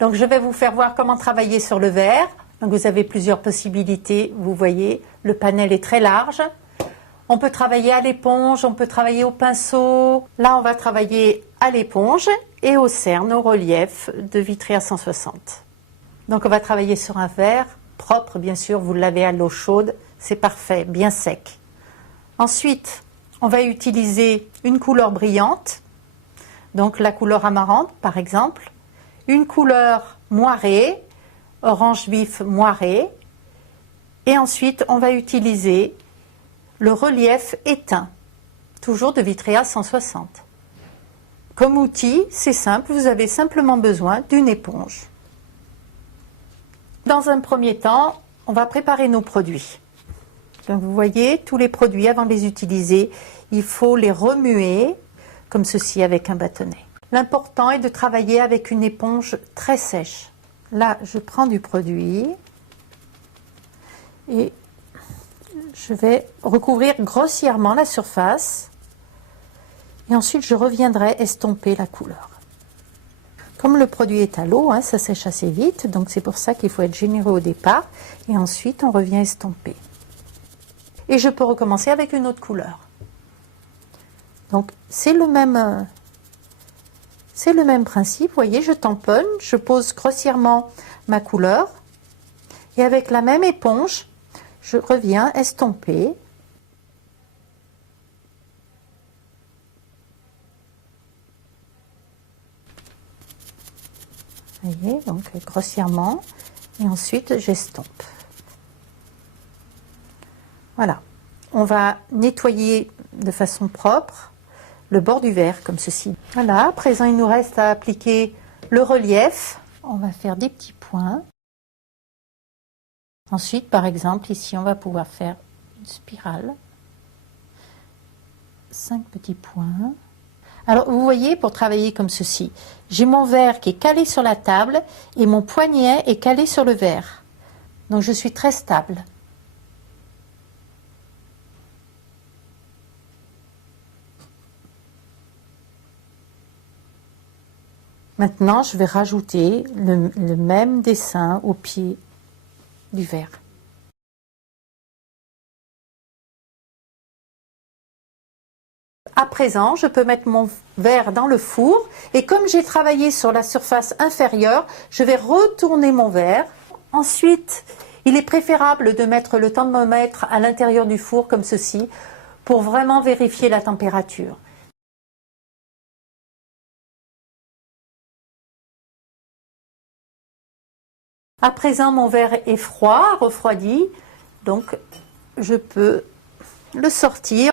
Donc je vais vous faire voir comment travailler sur le verre. Donc vous avez plusieurs possibilités, vous voyez, le panel est très large. On peut travailler à l'éponge, on peut travailler au pinceau. Là on va travailler à l'éponge et au cerne, au relief de Vitry A160. Donc on va travailler sur un verre propre, bien sûr, vous l'avez à l'eau chaude, c'est parfait, bien sec. Ensuite, on va utiliser une couleur brillante, donc la couleur amarante par exemple, une couleur moirée, orange vif moiré, et ensuite on va utiliser le relief éteint, toujours de Vitry A160. Comme outil, c'est simple, vous avez simplement besoin d'une éponge. Dans un premier temps, on va préparer nos produits. Donc vous voyez, tous les produits, avant de les utiliser, il faut les remuer, comme ceci avec un bâtonnet. L'important est de travailler avec une éponge très sèche. Là, je prends du produit et je vais recouvrir grossièrement la surface et ensuite je reviendrai estomper la couleur. Comme le produit est à l'eau, ça sèche assez vite, donc c'est pour ça qu'il faut être généreux au départ et ensuite on revient estomper. Et je peux recommencer avec une autre couleur. Donc c'est le même principe, vous voyez, je tamponne, je pose grossièrement ma couleur et avec la même éponge, je reviens estomper. Vous voyez, donc grossièrement, et ensuite j'estompe. Voilà, on va nettoyer de façon propre le bord du verre, comme ceci. Voilà, à présent il nous reste à appliquer le relief. On va faire des petits points. Ensuite, par exemple, ici on va pouvoir faire une spirale. 5 petits points. Alors vous voyez, pour travailler comme ceci, j'ai mon verre qui est calé sur la table et mon poignet est calé sur le verre. Donc je suis très stable. Maintenant, je vais rajouter le même dessin au pied du verre. À présent, je peux mettre mon verre dans le four et comme j'ai travaillé sur la surface inférieure, je vais retourner mon verre. Ensuite, il est préférable de mettre le thermomètre à l'intérieur du four comme ceci pour vraiment vérifier la température. À présent, mon verre est froid, refroidi, donc je peux le sortir.